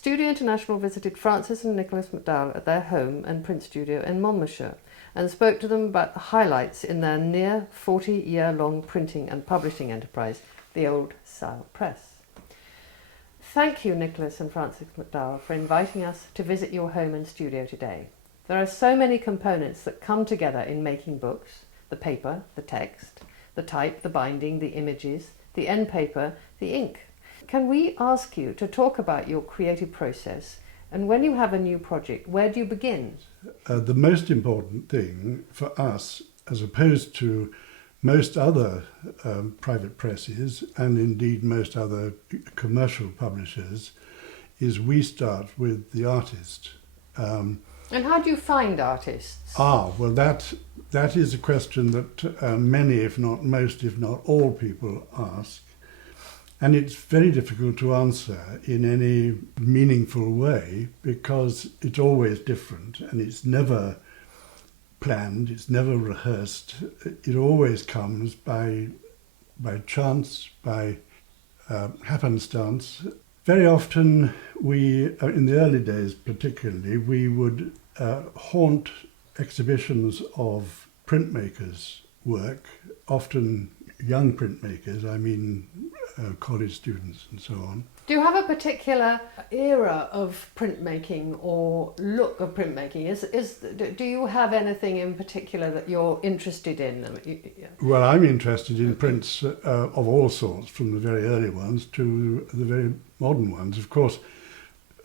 Studio International visited Frances and Nicolas McDowall at their home and print studio in Monmouthshire and spoke to them about the highlights in their near 40-year-long printing and publishing enterprise, the Old Stile Press. Thank you, Nicolas and Frances McDowall, for inviting us to visit your home and studio today. There are so many components that come together in making books: the paper, the text, the type, the binding, the images, the end paper, the ink. Can we ask you to talk about your creative process, and when you have a new project, where do you begin? The most important thing for us, as opposed to most other private presses, and indeed most other commercial publishers, is we start with the artist. And how do you find artists? Well, that is a question that many, if not most, if not all people ask. And it's very difficult to answer in any meaningful way because it's always different and it's never planned, it's never rehearsed. It always comes by chance, by happenstance. Very often we, in the early days particularly, we would haunt exhibitions of printmakers' work, often young printmakers, I mean college students and so on. Do you have a particular era of printmaking or look of printmaking? Do you have anything in particular that you're interested in? Well, I'm interested in prints of all sorts, from the very early ones to the very modern ones. Of course,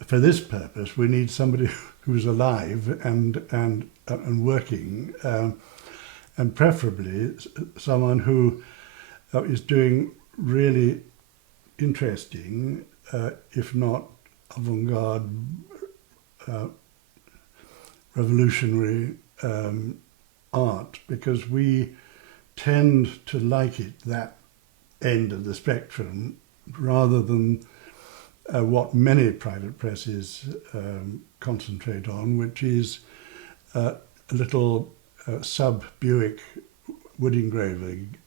for this purpose, we need somebody who's alive and working, and preferably someone who is doing really interesting, if not avant-garde, revolutionary art, because we tend to like it, that end of the spectrum, rather than what many private presses concentrate on, which is a little sub-Buick wood engravings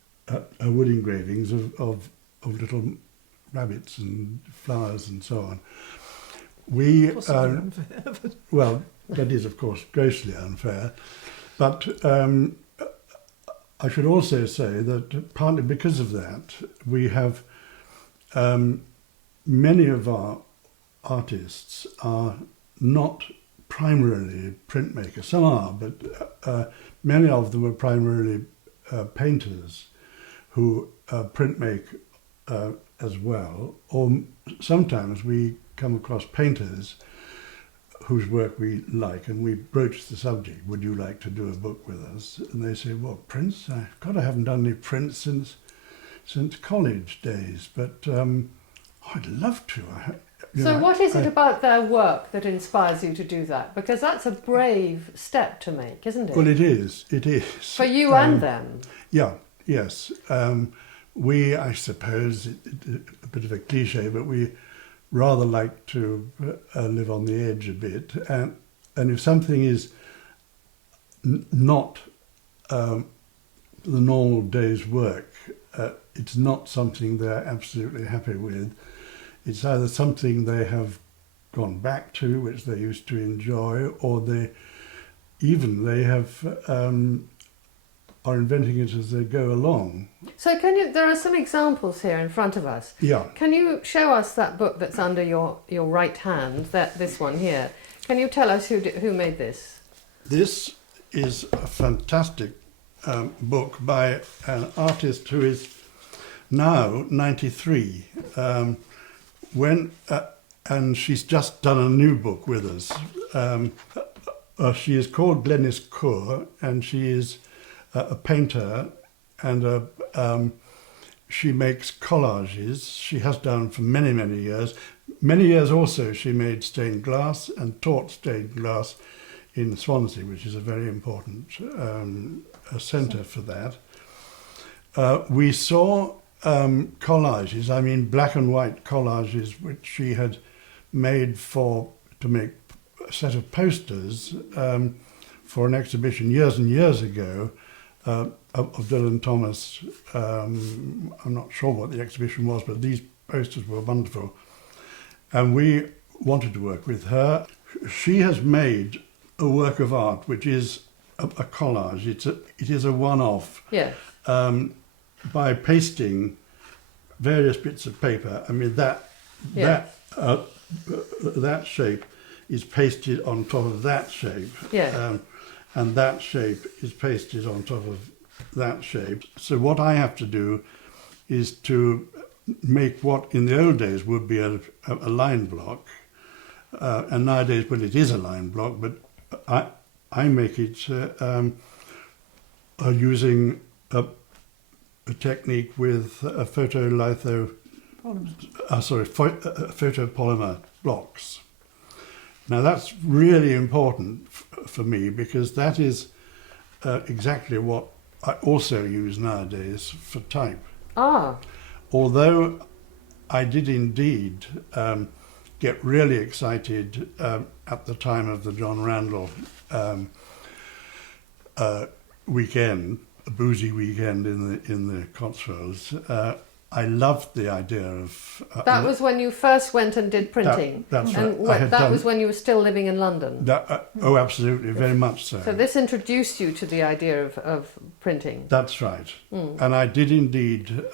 of little rabbits and flowers and so on. We well, that is of course grossly unfair, but I should also say that partly because of that, we have many of our artists are not primarily printmakers. Some are, but many of them are primarily painters who print make as well, or sometimes we come across painters whose work we like and we broach the subject, would you like to do a book with us? And they say, well, prints? God, I haven't done any prints since college days, but I'd love to. What is it about their work that inspires you to do that? Because that's a brave step to make, isn't it? Well, it is. For you and them. Yeah, yes. We, I suppose, a bit of a cliche, but we rather like to live on the edge a bit. And if something is not the normal day's work, it's not something they're absolutely happy with. It's either something they have gone back to, which they used to enjoy, or they have are inventing it as they go along. So there are some examples here in front of us. Yeah. Can you show us that book that's under your right hand, this one here? Can you tell us who made this? This is a fantastic book by an artist who is now 93. And she's just done a new book with us. She is called Glenys Cour, and she is a painter, and she makes collages. She has done for many, many years. Many years also she made stained glass and taught stained glass in Swansea, which is a very important centre for that. We saw collages, I mean black and white collages, which she had made to make a set of posters for an exhibition years and years ago of Dylan Thomas. I'm not sure what the exhibition was, but these posters were wonderful. And we wanted to work with her. She has made a work of art which is a collage. It is a one-off. Yes. By pasting various bits of paper. I mean that shape is pasted on top of that shape. Yes. And that shape is pasted on top of that shape. So what I have to do is to make what in the old days would be a line block, and nowadays, well, it is a line block, but I make it using a technique with a photopolymer blocks. Now that's really important for me because that is exactly what I also use nowadays for type. Ah. Although I did indeed get really excited at the time of the John Randall weekend, a boozy weekend in the Cotswolds. I loved the idea of... that was when you first went and did printing? That's right. And that was when you were still living in London? Oh, absolutely, very much so. So this introduced you to the idea of printing? That's right. And I did indeed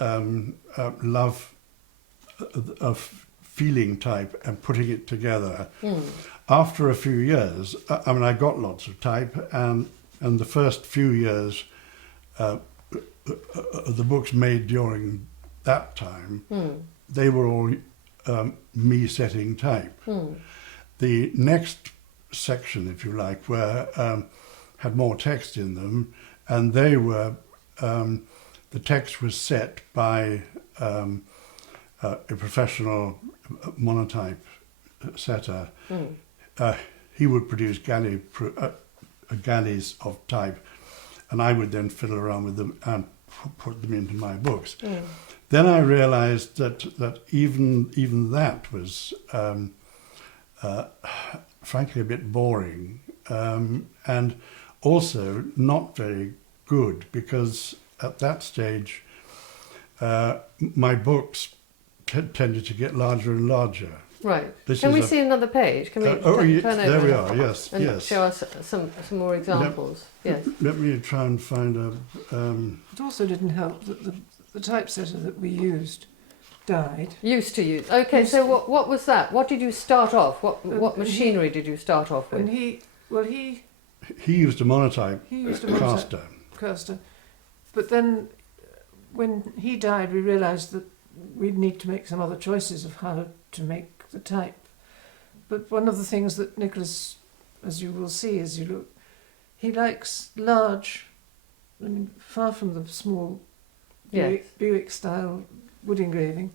love of feeling type and putting it together. After a few years, I mean, I got lots of type, and the first few years, the books made during that time, they were all me setting type. The next section, if you like, had more text in them, and they were the text was set by a professional monotype setter. He would produce galleys of type, and I would then fiddle around with them and put them into my books. Then I realised that even that was frankly a bit boring, and also not very good, because at that stage my books tended to get larger and larger. Right. Can we see another page? Can we turn over? There we are, yes. And yes. show us some more examples. Yes. Let me try and find a... It also didn't help that the typesetter that we used died. Used to use. Okay, so what was that? What did you start off? What machinery did you start off with? And he used a monotype caster. But then when he died, we realised that we'd need to make some other choices of how to make the type. But one of the things that Nicolas, as you will see as you look, he likes large, I mean, far from the small Buick style wood engraving.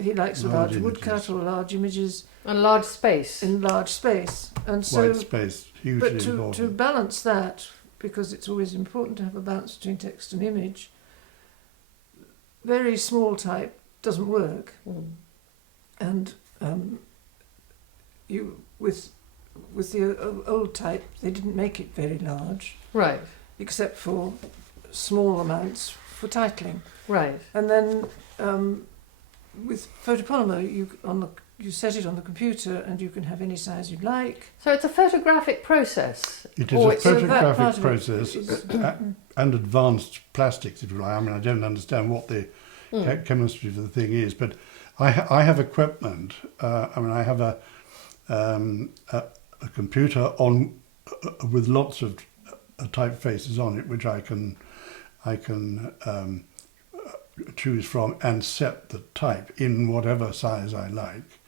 He likes a large woodcut or large images. And large space. In large space. And so, white space, hugely important. But to balance that, because it's always important to have a balance between text and image, very small type doesn't work. And you with the old type, they didn't make it very large. Right. Except for small amounts for titling. Right. And then with photopolymer, you set it on the computer and you can have any size you like. So it's a photographic process. It is a photographic process and advanced plastics, if you like. I mean, I don't understand what the chemistry of the thing is, but I have equipment. I mean, I have a computer on with lots of typefaces on it, which I can choose from and set the type in whatever size I like.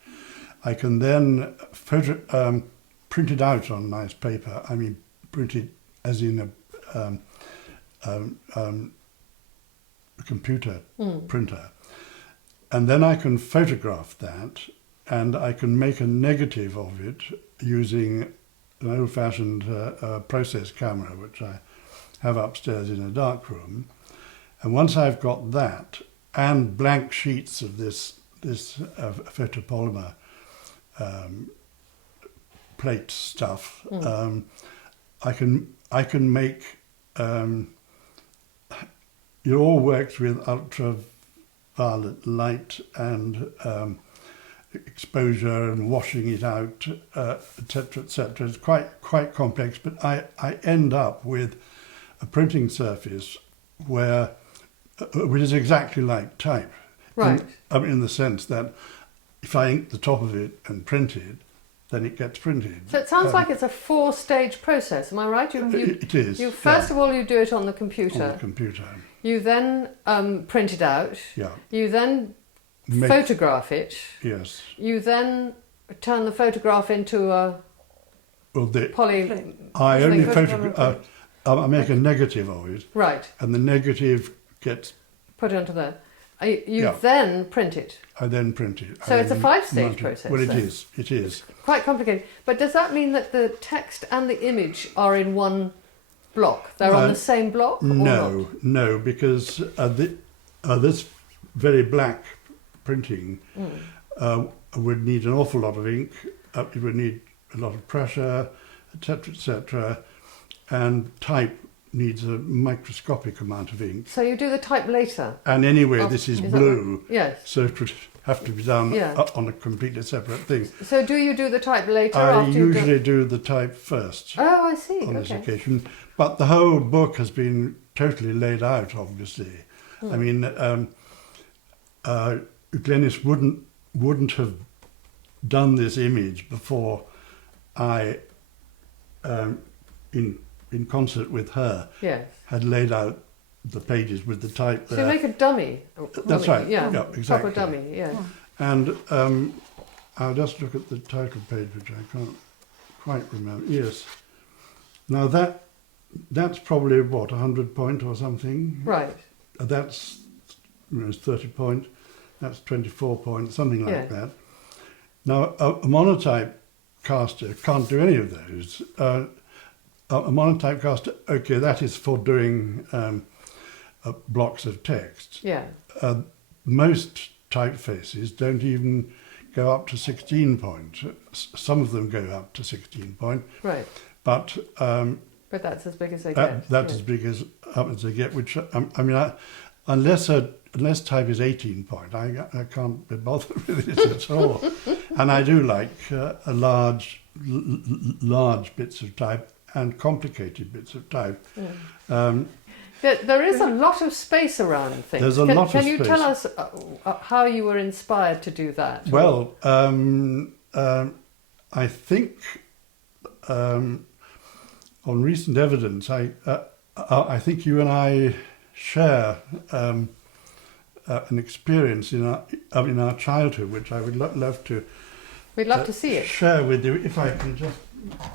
I can then print it out on nice paper. I mean, print it as in a computer printer. And then I can photograph that, and I can make a negative of it using an old-fashioned process camera, which I have upstairs in a dark room. And once I've got that and blank sheets of this photopolymer plate stuff, I can make. It all works with ultraviolet light, and exposure and washing it out, etc., etc. It's quite complex, but I end up with a printing surface where which is exactly like type. Right. In the sense that if I ink the top of it and print it, then it gets printed. So it sounds like it's a 4-stage process. Am I right? It is. You first of all you do it on the computer. On the computer. You then print it out. Yeah. You then photograph it. Yes. You then turn the photograph into a poly. I only photograph. I make a negative of it. Right. And the negative gets put onto there. You then print it. I then print it. So it's a 5-stage process. Well, it then. is. It is. Quite complicated. But does that mean that the text and the image are in one block? They're on the same block? No, no, because this very black printing would need an awful lot of ink. It would need a lot of pressure, etc., etc., and type needs a microscopic amount of ink. So you do the type later? And anyway, this is blue. Yes. So it would have to be done on a completely separate thing. So do you do the type later? I usually do the type first. Oh, I see. On this occasion. But the whole book has been totally laid out, obviously. I mean, Glenys wouldn't have done this image before I, in concert with her, had laid out the pages with the type there. So you make a dummy. That's right. Yeah, exactly. Proper dummy. Yeah. And I'll just look at the title page, which I can't quite remember. Yes. Now that's probably what, 100 point or something. Right. That's 30 point. That's 24 point, something like that. Now a monotype caster can't do any of those. A monotype caster, okay, that is for doing blocks of text. Yeah. Most typefaces don't even go up to 16 point. Some of them go up to 16 point. Right. But that's as big as they get. That's as big as they get. Which I mean, unless type is 18 point, I can't be bothered with it at all. And I do like large bits of type and complicated bits of type. There is a lot of space around things. There's a lot of space. Can you tell us how you were inspired to do that? Well, I think on recent evidence, I think you and I share an experience in our childhood, which I would love to. We'd love to see it. Share with you, if I can just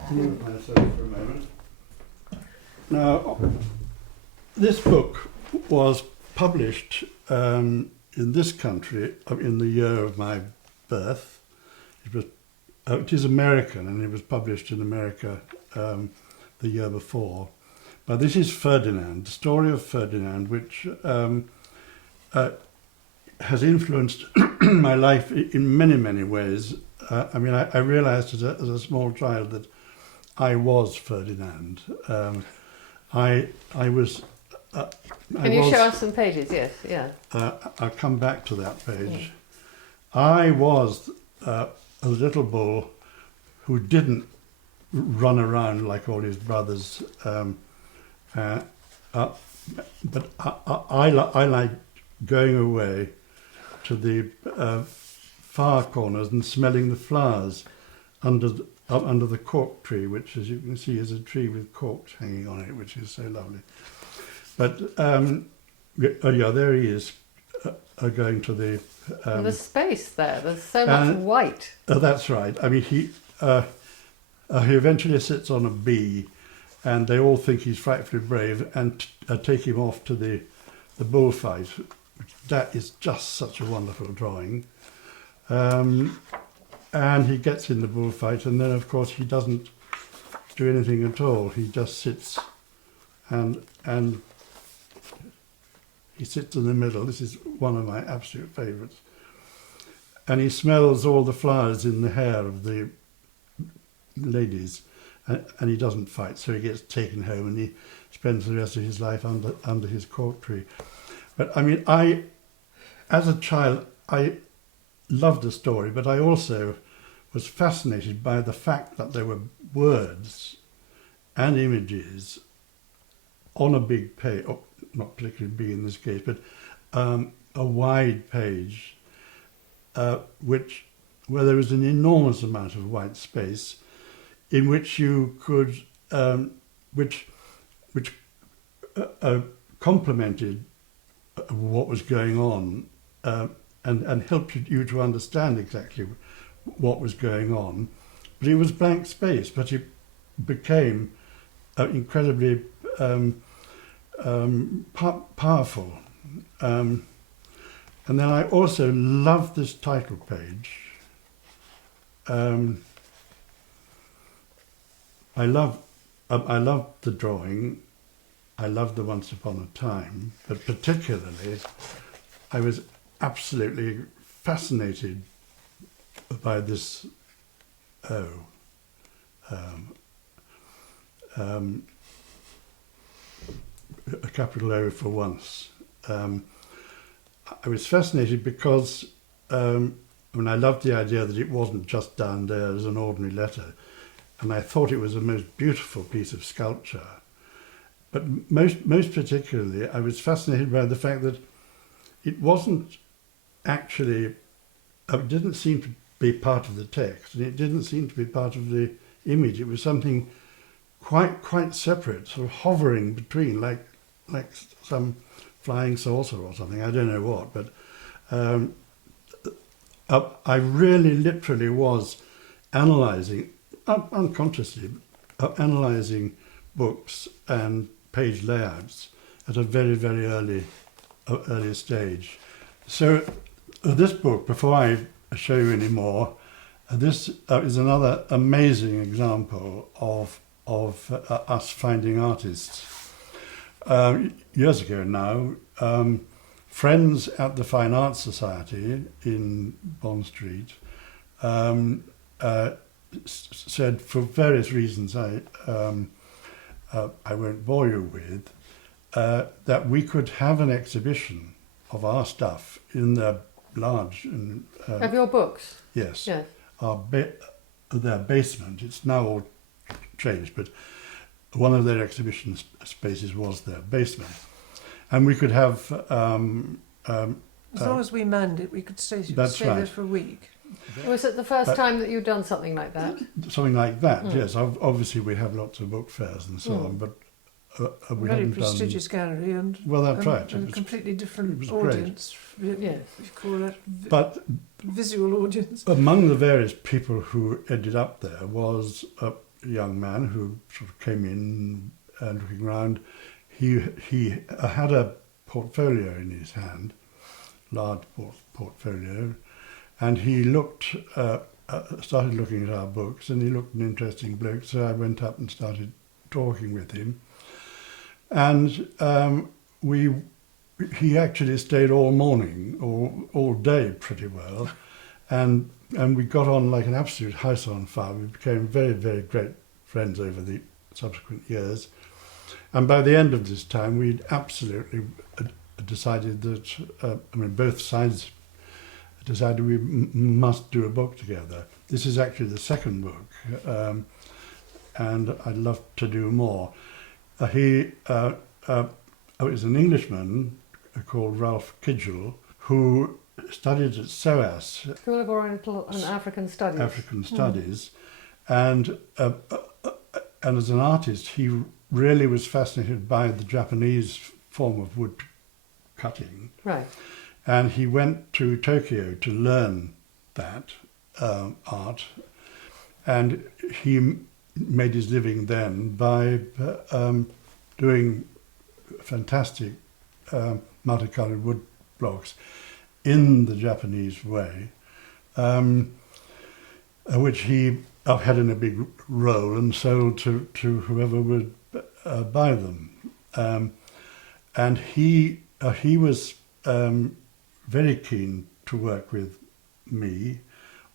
move myself for a moment. Now, this book was published in this country in the year of my birth. It is American, and it was published in America the year before. But this is Ferdinand, the story of Ferdinand, which has influenced my life in many, many ways. I mean, I realized as a small child that I was Ferdinand. I was. Can you show us some pages? Yes, yeah. I'll come back to that page. I was a little bull who didn't run around like all his brothers, but I like going away to the far corners and smelling the flowers under the cork tree, which, as you can see, is a tree with corks hanging on it, which is so lovely. But there he is, going to the. The space there. There's so much white. That's right. I mean, he eventually sits on a bee, and they all think he's frightfully brave, and take him off to the bullfight. That is just such a wonderful drawing. And he gets in the bullfight, and then, of course, he doesn't do anything at all. He just sits, and he sits in the middle. This is one of my absolute favourites. And he smells all the flowers in the hair of the ladies, and he doesn't fight, so he gets taken home, and he spends the rest of his life under his cork tree. But I mean, as a child, I loved the story, but I also was fascinated by the fact that there were words and images on a big page, not particularly big in this case, but a wide page, where there was an enormous amount of white space, in which you could, which complemented what was going on, and helped you to understand exactly what was going on. But it was blank space, but it became incredibly powerful. And then I also loved this title page. I loved the drawing. I loved the Once Upon a Time, but particularly I was absolutely fascinated by this a capital O for once. I was fascinated because I loved the idea that it wasn't just down there as an ordinary letter, and I thought it was a most beautiful piece of sculpture. But most particularly, I was fascinated by the fact that it wasn't actually, it didn't seem to be part of the text, and it didn't seem to be part of the image. It was something quite separate, sort of hovering between, like some flying saucer or something. I don't know what, but I really literally was analysing, unconsciously, analysing books and page layouts at a very, very early stage. So this book, before I show you any more, this is another amazing example of us finding artists. Years ago now, friends at the Fine Arts Society in Bond Street said, for various reasons I won't bore you with, that we could have an exhibition of our stuff in their large... of your books? Yes. Yes. Their basement. It's now all changed, but one of their exhibition spaces was their basement. And we could have... as long as we manned it, we could stay there for a week. Was it the first time that you'd done something like that? Something like that, yes. Obviously, we have lots of book fairs and so on, but we very haven't prestigious gallery, and well, that's right. And a completely different audience. Yes, we call that. But visual audience. Among the various people who ended up there was a young man who sort of came in and looking around. He had a portfolio in his hand, large portfolio. And he started looking at our books, and he looked an interesting bloke, so I went up and started talking with him. And he actually stayed all morning, or all day pretty well, and we got on like an absolute house on fire. We became very, very great friends over the subsequent years. And by the end of this time, we'd absolutely decided that, both sides decided we must do a book together. This is actually the second book, and I'd love to do more. He is an Englishman called Ralph Kidgel, who studied at SOAS, School of Oriental and African Studies. And as an artist, he really was fascinated by the Japanese form of wood cutting. Right. And he went to Tokyo to learn that art, and he made his living then by doing fantastic multicolored wood blocks in the Japanese way, which he had in a big roll and sold to whoever would buy them. And he was very keen to work with me,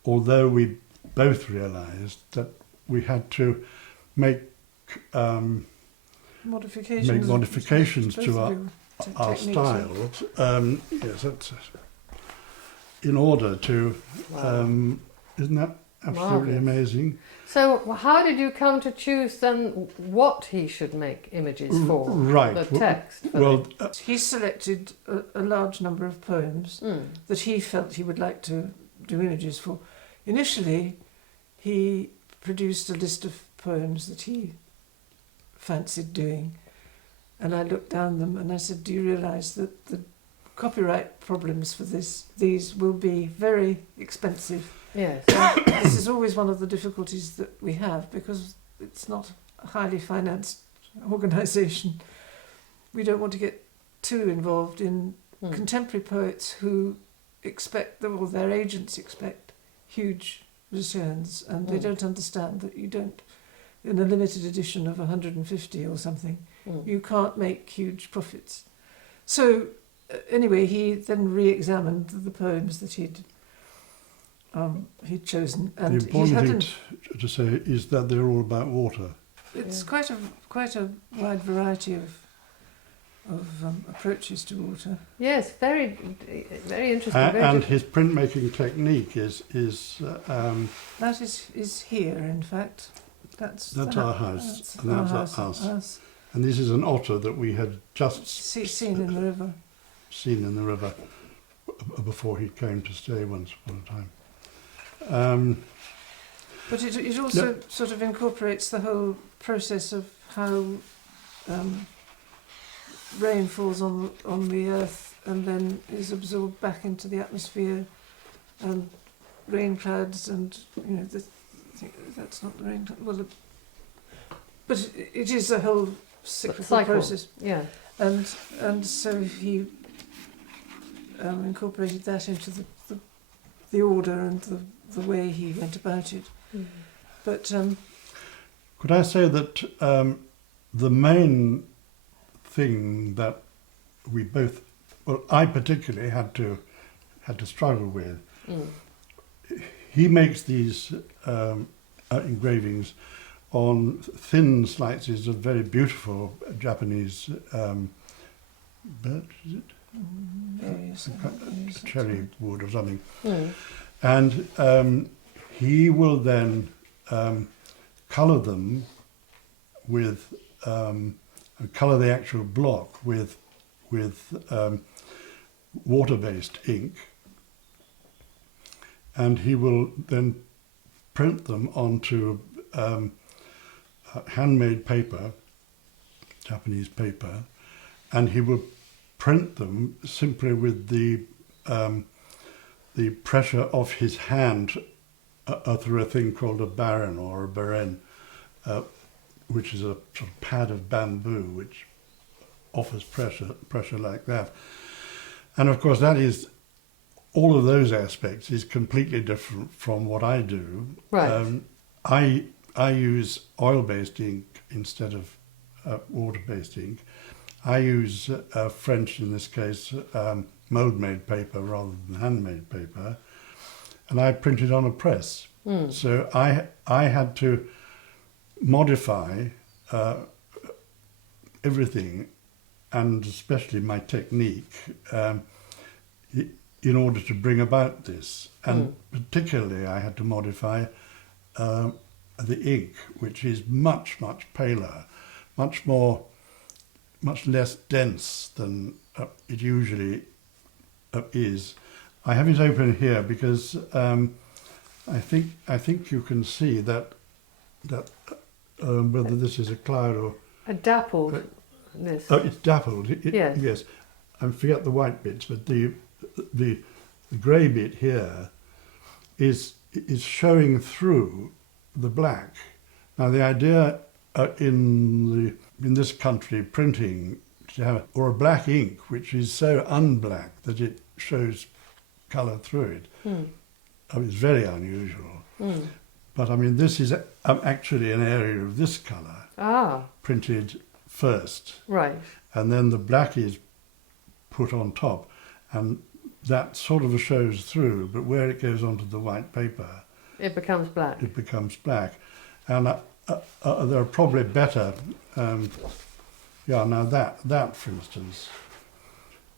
although we both realised that we had to make modifications to our style. Yes, in order to. Wow. Isn't that absolutely Marvellous. amazing? So how did you come to choose then what he should make images for? Right. The text. For Well, He selected a large number of poems that he felt he would like to do images for. Initially, he produced a list of poems that he fancied doing, and I looked down them and I said, do you realise that the copyright problems for these will be very expensive? Yes. And this is always one of the difficulties that we have, because it's not a highly financed organisation. We don't want to get too involved in contemporary poets who expect, or their agents expect, huge returns, and they don't understand that you don't, in a limited edition of 150 or something, you can't make huge profits. So anyway, he then re-examined the poems that he'd chosen, and the important thing to say is that they're all about water. It's quite a wide variety of approaches to water. Yes, very interesting. And his printmaking technique is That is here, in fact. That's our house, and that's our house. And this is an otter that we had just seen in the river. Seen in the river before he came to stay once upon a time. But it also sort of incorporates the whole process of how rain falls on the earth and then is absorbed back into the atmosphere, and rain clouds, and that's not the rain cloud. Well, but it is a whole cyclical process. Yeah. And so he incorporated that into the order and the way he went about it. But could I say that the main thing that we both, well, I particularly had to struggle with. He makes these engravings on thin slices of very beautiful Japanese birch, is it? Cherry wood or something. And he will then colour them with colour the actual block with water-based ink, and he will then print them onto handmade paper, Japanese paper, and he will print them simply with the pressure of his hand through a thing called a baron or a baren, which is a sort of pad of bamboo which offers pressure like that. And of course that is, all of those aspects is completely different from what I do. Right. I use oil-based ink instead of water-based ink. I use French, in this case, mould-made paper rather than handmade paper, and I printed on a press. So I had to modify everything, and especially my technique, in order to bring about this. And particularly I had to modify the ink, which is much, much paler, much less dense than it usually is. I have it open here because I think you can see that whether this is a cloud or a dappledness. Oh, it's dappled. Yes. Yes. I forget the white bits, but the grey bit here is showing through the black. Now the idea in this country printing to have or a black ink which is so unblack that it shows colour through it. It's very unusual. But I mean, this is actually an area of this colour printed first. Right. And then the black is put on top, and that sort of shows through, but where it goes onto the white paper, it becomes black. It becomes black. And there are probably better, now that for instance,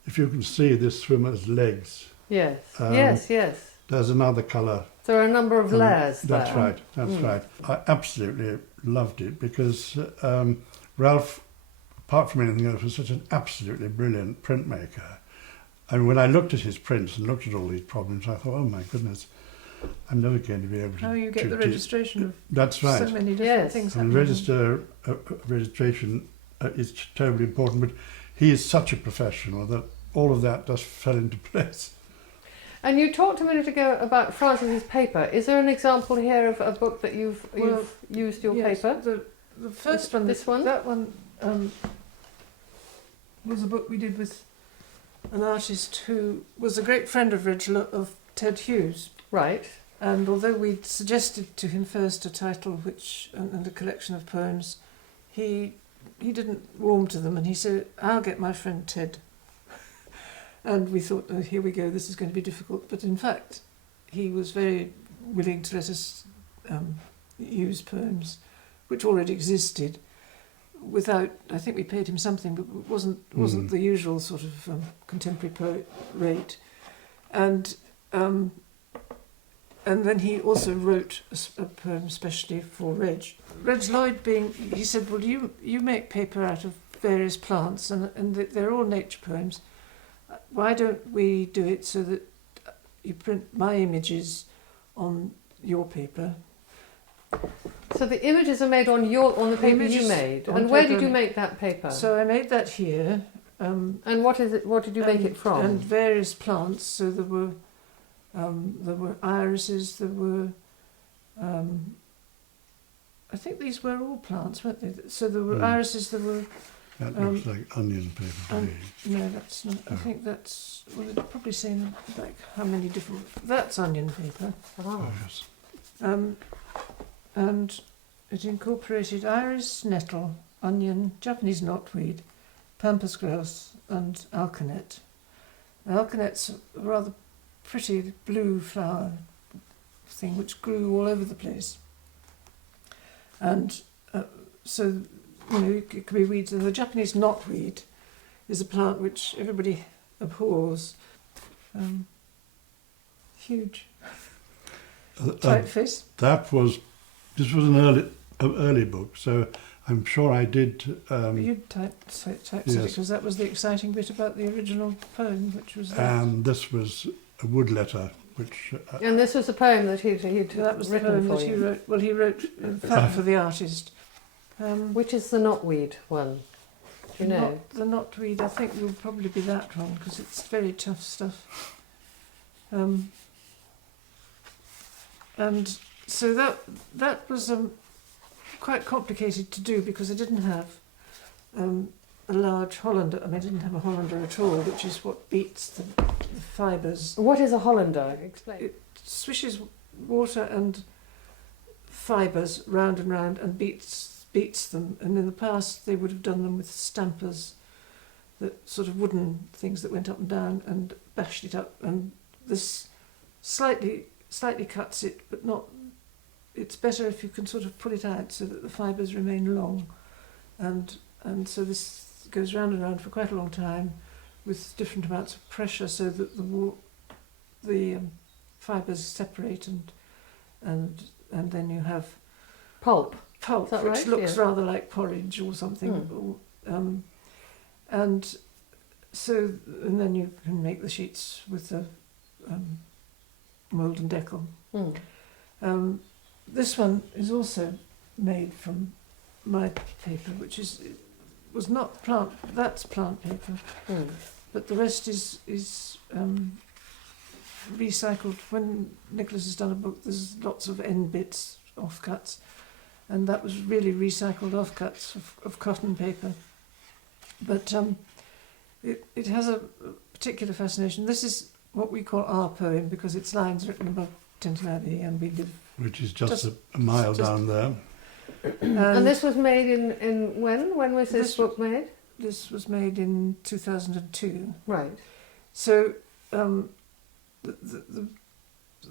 if you can see this swimmer's legs, Yes, Um, yes. There's another colour. There are a number of layers there. That's right, that's right. I absolutely loved it because Ralph, apart from anything else, was such an absolutely brilliant printmaker. And when I looked at his prints and looked at all these problems, I thought, oh my goodness, I'm never going to be able to... How you get the registration of that's right. so many different things And happening. registration is terribly important, but he is such a professional that all of that just fell into place. And you talked a minute ago about Frances's paper. Is there an example here of a book that you've used your paper? The first one, this one? That one was a book we did with an artist who was a great friend of of Ted Hughes. Right. And although we'd suggested to him first a title and a collection of poems, he didn't warm to them, and he said, I'll get my friend Ted. And we thought, oh, here we go, this is going to be difficult. But in fact, he was very willing to let us use poems which already existed without, I think we paid him something, but it wasn't the usual sort of contemporary poet rate. And then he also wrote a poem especially for Reg. Reg Lloyd he said, well, you make paper out of various plants, and they're all nature poems. Why don't we do it so that you print my images on your paper? So the images are made on the paper you made. And where did you make that paper? So I made that here. And what is it? What did you make it from? And various plants. So there were irises. There were. I think these were all plants, weren't they? So there were irises. There were. That looks like onion paper to me. No, that's not. I think that's. Well, it's probably saying like how many different. That's onion paper. Oh, yes. And it incorporated iris, nettle, onion, Japanese knotweed, pampas grass, and alkanet. Alkanet's a rather pretty blue flower thing which grew all over the place. And so, it could be weeds. And the Japanese knotweed is a plant which everybody abhors. Huge. Typeface. This was an early book, so I'm sure I did. You typeset it because that was the exciting bit about the original poem, which was that. And this was a wood letter, which. And this was a poem that he'd that was the written poem for that he you. wrote. Well, he wrote in fact for the artist. Which is the knotweed one? Do you know? The knotweed, I think, will probably be that one because it's very tough stuff. And so that was quite complicated to do because I didn't have a large Hollander. I mean, I didn't have a Hollander at all, which is what beats the fibres. What is a Hollander? Explain. It swishes water and fibres round and round and beats them. And in the past, they would have done them with stampers, that sort of wooden things that went up and down, and bashed it up. And this slightly cuts it, but not. It's better if you can sort of pull it out so that the fibres remain long, and so this goes round and round for quite a long time, with different amounts of pressure, so that the fibres separate, and then you have Pulp, which right? looks rather like porridge or something, and then you can make the sheets with the mould and decal. This one is also made from my paper, which was not plant. That's plant paper, but the rest is recycled. When Nicolas has done a book, there's lots of end bits, offcuts, and that was really recycled offcuts of cotton paper. But it has a particular fascination. This is what we call our poem because it's lines written above Tinton Abbey, and we live. Which is just a mile down there. And this was made in when? When was this book made? This was made in 2002. Right. So the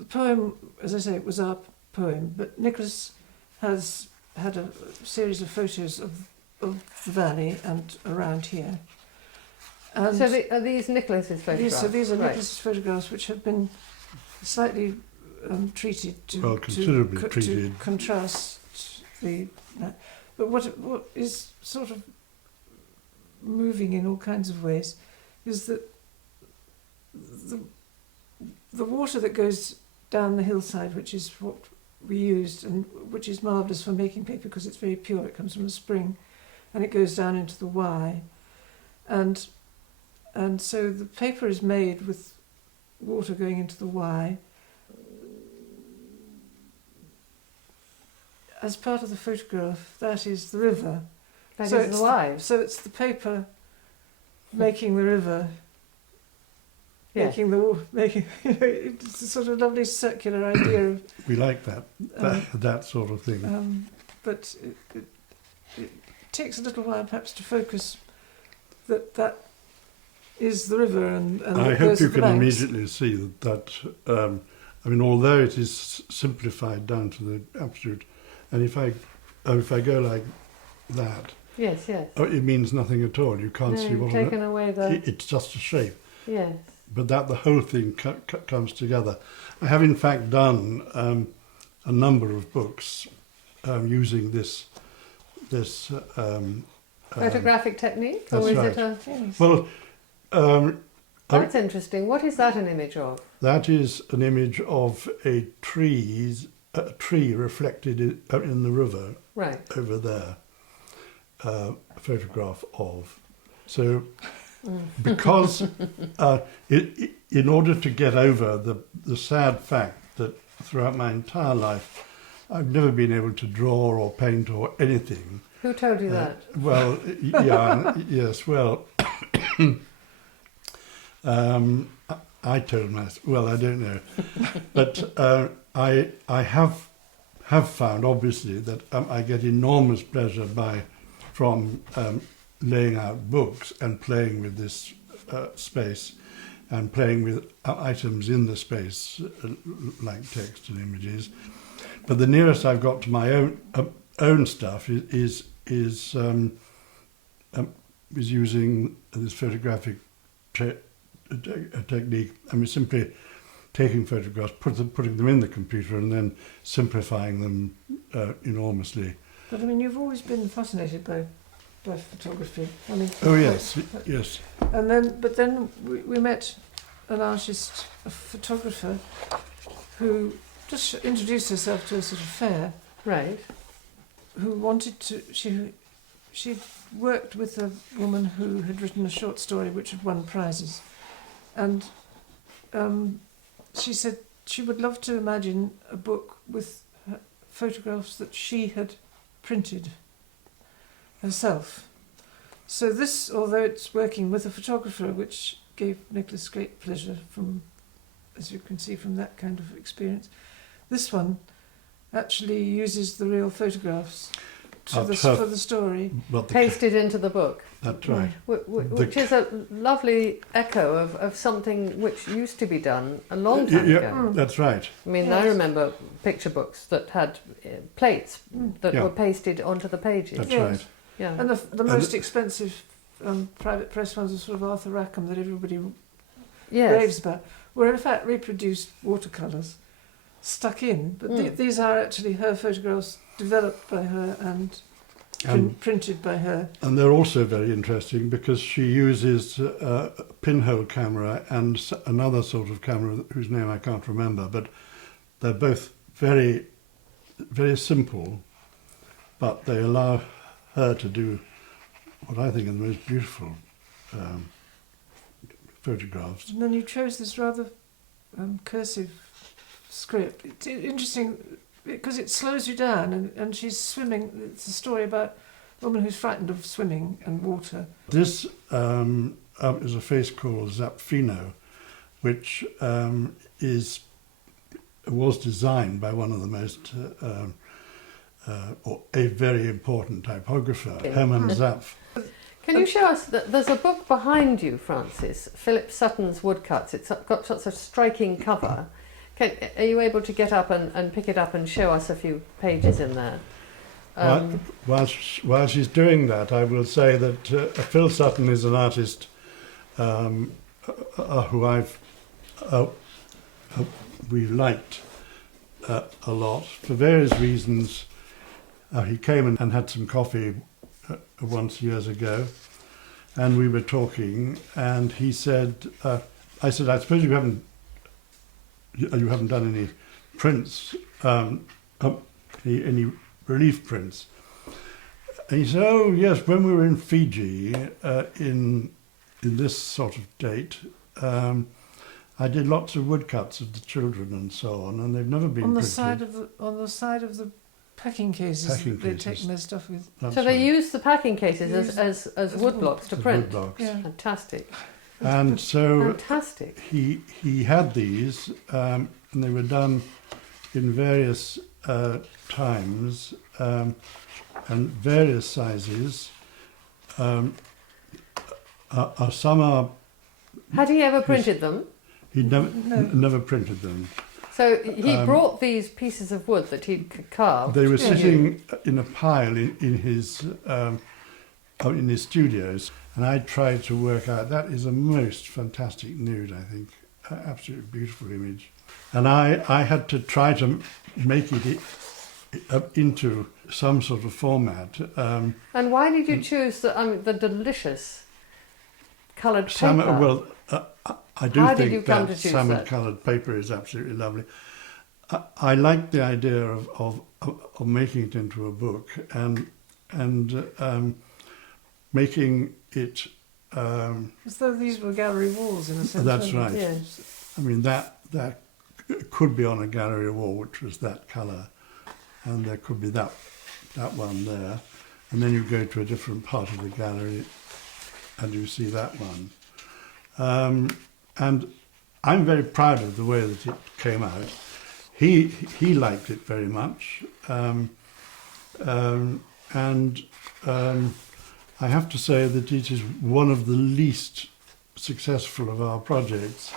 poem, as I say, it was our poem, but Nicolas has had a series of photos of the valley and around here. And So are these Nicholas's photographs? these are Right. Nicholas's photographs, which have been slightly treated to considerably to treated. contrast the. But what is sort of moving in all kinds of ways is that the water that goes down the hillside, which is what we used and which is marvellous for making paper because it's very pure, it comes from a spring, and it goes down into the Wye, and so the paper is made with water going into the Wye. As part of the photograph, that is the river. That So is it's the Wye. So it's the paper making the river, Yes. making it's a sort of lovely circular idea of. We like that sort of thing. But it takes a little while perhaps to focus that is the river and I that hope those you are the can banks. immediately see that I mean, although it is simplified down to the absolute, and if I go like that, Yes, yes. it means nothing at all. You can't see No, what taken away the... it's just a shape. Yes. But that the whole thing comes together. I have in fact done a number of books using this Photographic technique? Or that's is right. it a... Yes. Well, That's interesting. What is that an image of? that is an image of a tree reflected in the river Right. over there. A photograph of. So, because in order to get over the sad fact that throughout my entire life I've never been able to draw or paint or anything. Who told you that? Well, yeah, yes, well, I told myself, well, I don't know. But I have found, obviously, that I get enormous pleasure from laying out books and playing with this space and playing with items in the space, like text and images. But the nearest I've got to my own stuff is using this photographic technique. I mean, simply taking photographs, putting them in the computer, and then simplifying them enormously. But I mean, you've always been fascinated by photography. I mean, Oh yes, yes. And then we met an artist, a photographer, who just introduced herself to a sort of fair. Right. Who wanted to? She worked with a woman who had written a short story which had won prizes, and she said she would love to imagine a book with photographs that she had printed herself. So this, although it's working with a photographer, which gave Nicholas great pleasure from, as you can see from that kind of experience, this one actually uses the real photographs for the story. Pasted into the book. That's right. Which is a lovely echo of something which used to be done a long time ago. That's right. I mean, Yes. I remember picture books that had plates that Yeah. were pasted onto the pages. That's Yes. right. Yeah. And the most expensive private press ones are sort of Arthur Rackham that everybody raves about, were in fact reproduced watercolours stuck in, but these are actually her photographs developed by her and printed by her. And they're also very interesting because she uses a pinhole camera and another sort of camera whose name I can't remember, but they're both very, very simple, but they allow her to do what I think are the most beautiful photographs. And then you chose this rather cursive script. It's interesting because it slows you down, and she's swimming. It's a story about a woman who's frightened of swimming and water. This is a face called Zapfino, which was designed by one of the most, or a very important typographer, Hermann Zapf. Can you show us that there's a book behind you, Francis, Philip Sutton's Woodcuts. It's got such a striking cover. Are you able to get up and pick it up and show us a few pages in there? While she's doing that, I will say that Phil Sutton is an artist who we liked a lot for various reasons. He came and had some coffee once years ago, and we were talking, and he said, I said, I suppose you haven't done any prints, any relief prints. And he said, oh yes, when we were in Fiji in this sort of date, I did lots of woodcuts of the children and so on, and they've never been on the printed. side of the packing cases. They take their stuff with. That's So they right. use the packing cases as wood blocks to The print. wood blocks. Yeah. Fantastic. And so Fantastic. he had these, and they were done in various times and various sizes. Some are. Had he ever printed them? He never No. never printed them. So he brought these pieces of wood that he'd carved. They were to you. sitting in a pile in his studios, and I tried to work out. That is a most fantastic nude, I think, absolutely beautiful image. And I had to try to make it into some sort of format. And why did you choose the delicious coloured paper? Well, I do How did think you come that to choose salmon-coloured paper is absolutely lovely. I like the idea of making it into a book and making it. As though these were gallery walls in a sense. That's weren't right. they? Yes. I mean that could be on a gallery wall, which was that colour, and there could be that one there, and then you go to a different part of the gallery, and you see that one. And I'm very proud of the way that it came out. He liked it very much, and I have to say that it is one of the least successful of our projects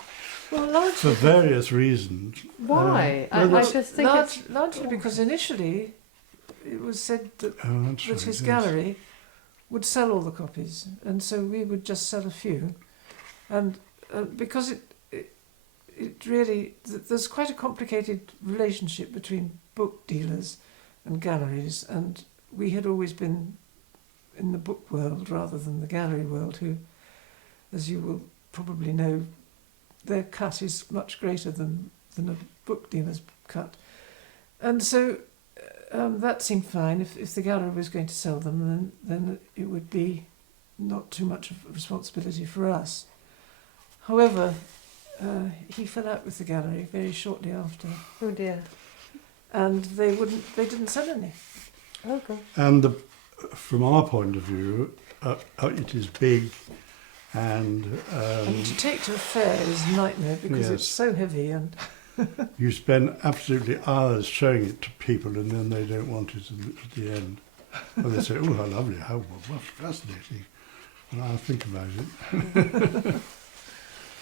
Well, for largely, various reasons. Why? Well, I just think it's... largely because initially it was said that, That's that right, his yes. gallery would sell all the copies, and so we would just sell a few. And because it really, there's quite a complicated relationship between book dealers and galleries, and we had always been in the book world rather than the gallery world, who, as you will probably know, their cut is much greater than a book dealer's cut. And so that seemed fine. If the gallery was going to sell them, then it would be not too much of a responsibility for us. However, he fell out with the gallery very shortly after, Oh dear. and they didn't sell any. Oh God. And from our point of view, it is big, and And to take to a fair is a nightmare because Yes. it's so heavy, and you spend absolutely hours showing it to people, and then they don't want it at the end. And they say, "Oh, how lovely! How fascinating!" And I'll think about it.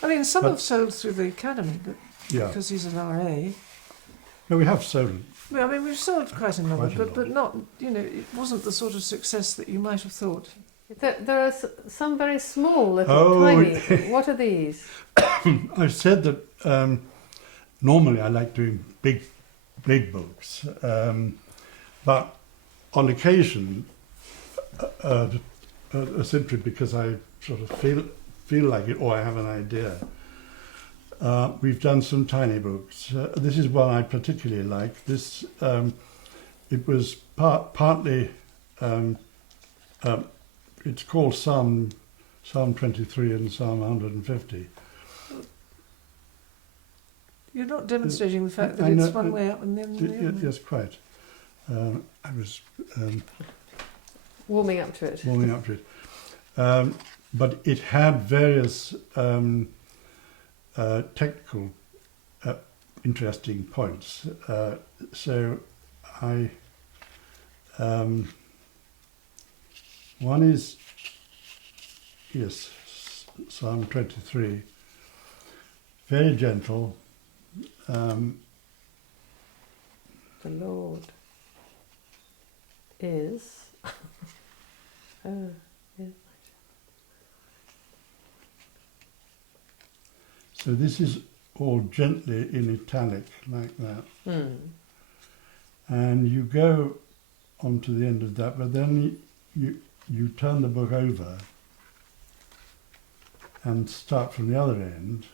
I mean, some But- have sold through the academy, but Yeah. because he's an RA. No, we have sold it. Well, I mean, we've sold quite a number, Quite a but not, it wasn't the sort of success that you might have thought. There are some very small, little, Oh, tiny. What are these? I've said that normally I like doing big books, but on occasion, simply because I sort of feel like it, or I have an idea. We've done some tiny books. This is one I particularly like. This it was partly. It's called Psalm 23 and Psalm 150. You're not demonstrating the fact that I know, it's one way up and then the other. Yes, quite. I was Warming up to it. warming up to it. But it had various technical interesting points. So I... one is, yes, Psalm 23, very gentle. The Lord is. Oh, yeah. So this is all gently in italic like that. And you go on to the end of that, but then you turn the book over and start from the other end,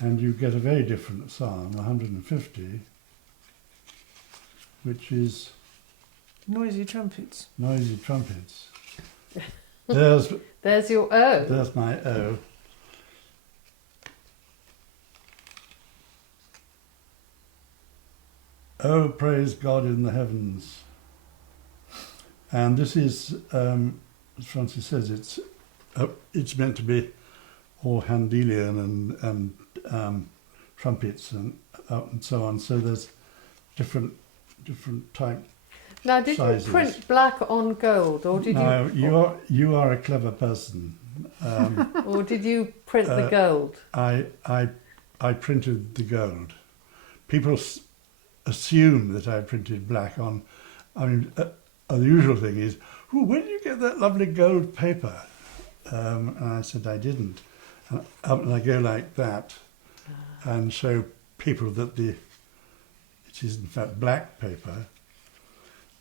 and you get a very different psalm, 150, which is Noisy trumpets. Noisy Trumpets. There's your O. There's my O. Oh, praise God in the heavens. And this is, as Francis says, it's meant to be all Handelian and trumpets and so on. So there's different type. Now, did sizes. you print black on gold, or did you are a clever person. or did you print the gold? I printed the gold. People assume that I printed black on. I mean, the usual thing is, "Ooh, where did you get that lovely gold paper?" And I said I didn't. And I go like that and show people that it is in fact black paper.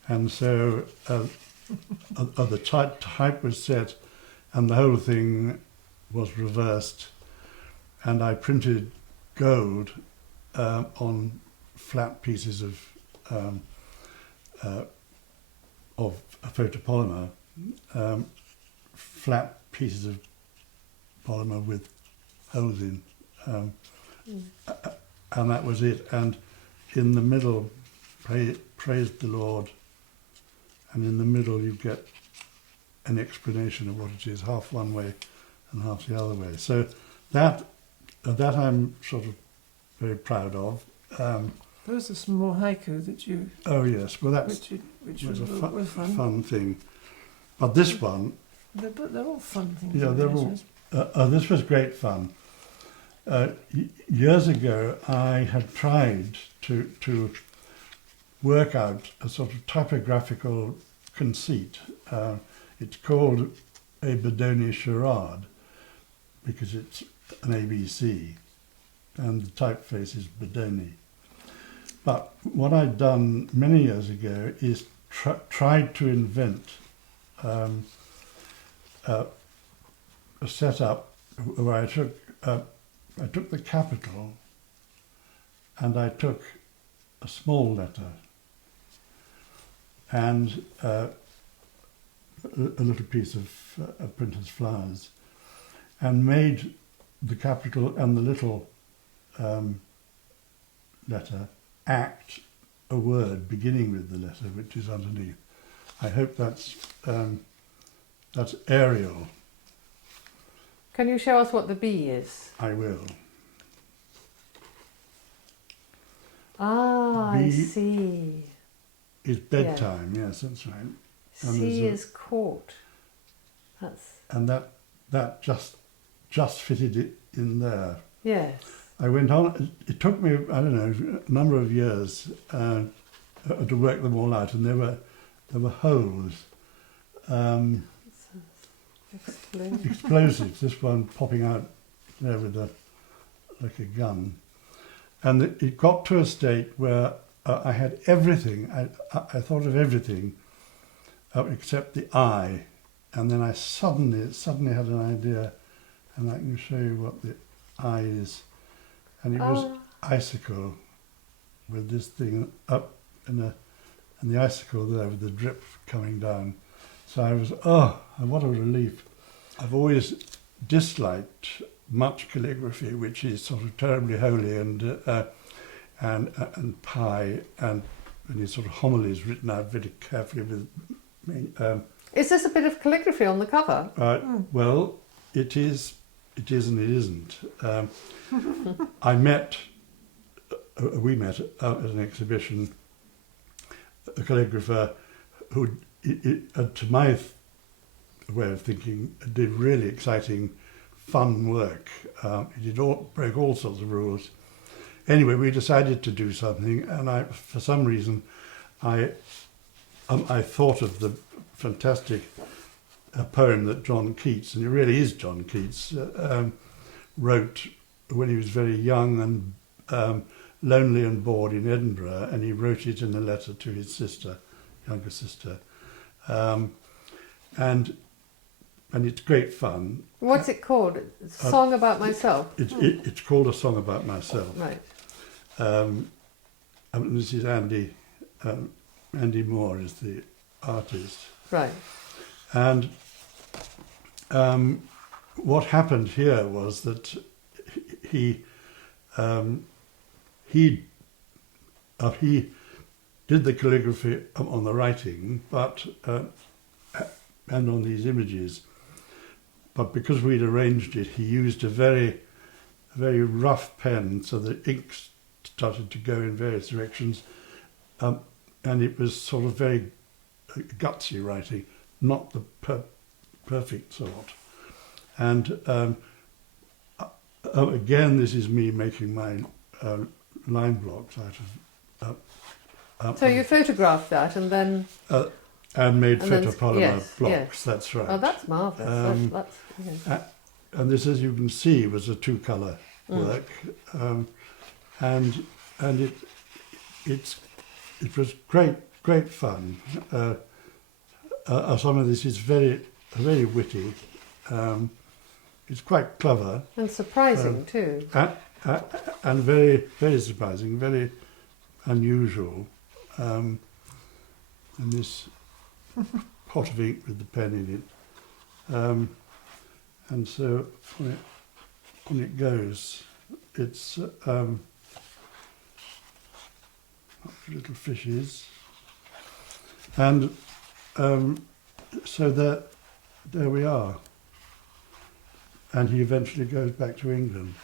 And so the type was set and the whole thing was reversed, and I printed gold on flat pieces of photopolymer, flat pieces of polymer with holes in, and that was it. And in the middle, praise the Lord, and in the middle you get an explanation of what it is, half one way and half the other way. So that I'm sort of very proud of. There was some more haiku that you... Oh yes, well that's which was a fun. fun thing. But this one... They're all fun things. Yeah, they're all... this was great fun. Years ago I had tried to work out a sort of typographical conceit. It's called a Bedoni charade because it's an ABC and the typeface is Bedoni. But what I'd done many years ago is tried to invent a setup where I took the capital and I took a small letter and a little piece of printer's flowers, and made the capital and the little letter act a word beginning with the letter which is underneath. I hope that's Arial. Can you show us what the B is? I will. Ah, B I see. Is bedtime, yes, that's right. And C is court. And that just fitted it in there. Yes. I went on. It took me, I don't know, a number of years to work them all out, and there were holes, explosives. This one popping out there with like a gun, and it got to a state where I had everything. I thought of everything except the I, and then I suddenly had an idea, and I can show you what the I is. And it was icicle with this thing up and the icicle there with the drip coming down. So I was, what a relief. I've always disliked much calligraphy, which is sort of terribly holy and pie and these sort of homilies written out very carefully with. Is this a bit of calligraphy on the cover? Well, it is. It is and it isn't. We met at an exhibition, a calligrapher who, to my way of thinking, did really exciting, fun work. He broke all sorts of rules. Anyway, we decided to do something, and for some reason, I thought of the fantastic a poem that John Keats, and it really is John Keats, wrote when he was very young and lonely and bored in Edinburgh, and he wrote it in a letter to his sister, younger sister, and it's great fun. What's it called? Song About Myself? It's called A Song About Myself. Right. And this is Andy Moore is the artist. Right. And what happened here was that he did the calligraphy on the writing, but and on these images. But because we'd arranged it, he used a very rough pen, so the ink started to go in various directions, and it was sort of very gutsy writing, not the perfect sort. And again, this is me making my line blocks out of. So you photographed that and then. And made and photopolymer yes, blocks. Yes. That's right. Oh, that's marvellous. And this, as you can see, was a two-colour work, and it was great fun. Some of this is very witty. It's quite clever and surprising too. And very surprising, very unusual. And this pot of ink with the pen in it. And so on it goes. It's little fishes. And so there we are. And he eventually goes back to England.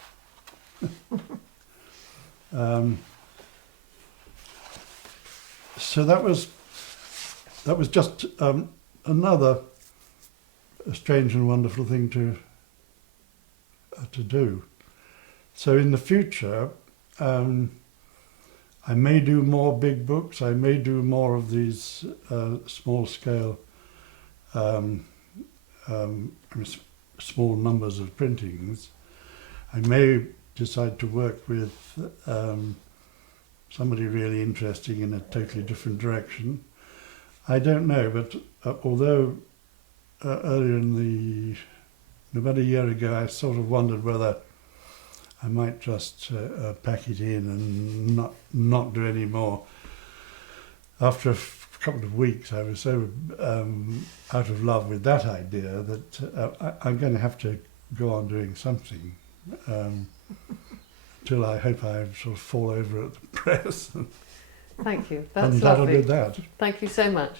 So that was just another strange and wonderful thing to do. So in the future, I may do more big books. I may do more of these small scale, small numbers of printings. I may decide to work with somebody really interesting in a totally different direction. I don't know, but although earlier about a year ago, I sort of wondered whether I might just pack it in and not do any more. After a couple of weeks, I was so out of love with that idea that I'm going to have to go on doing something till I hope I sort of fall over at the press. Thank you. That's and lovely. that'll do that. Thank you so much.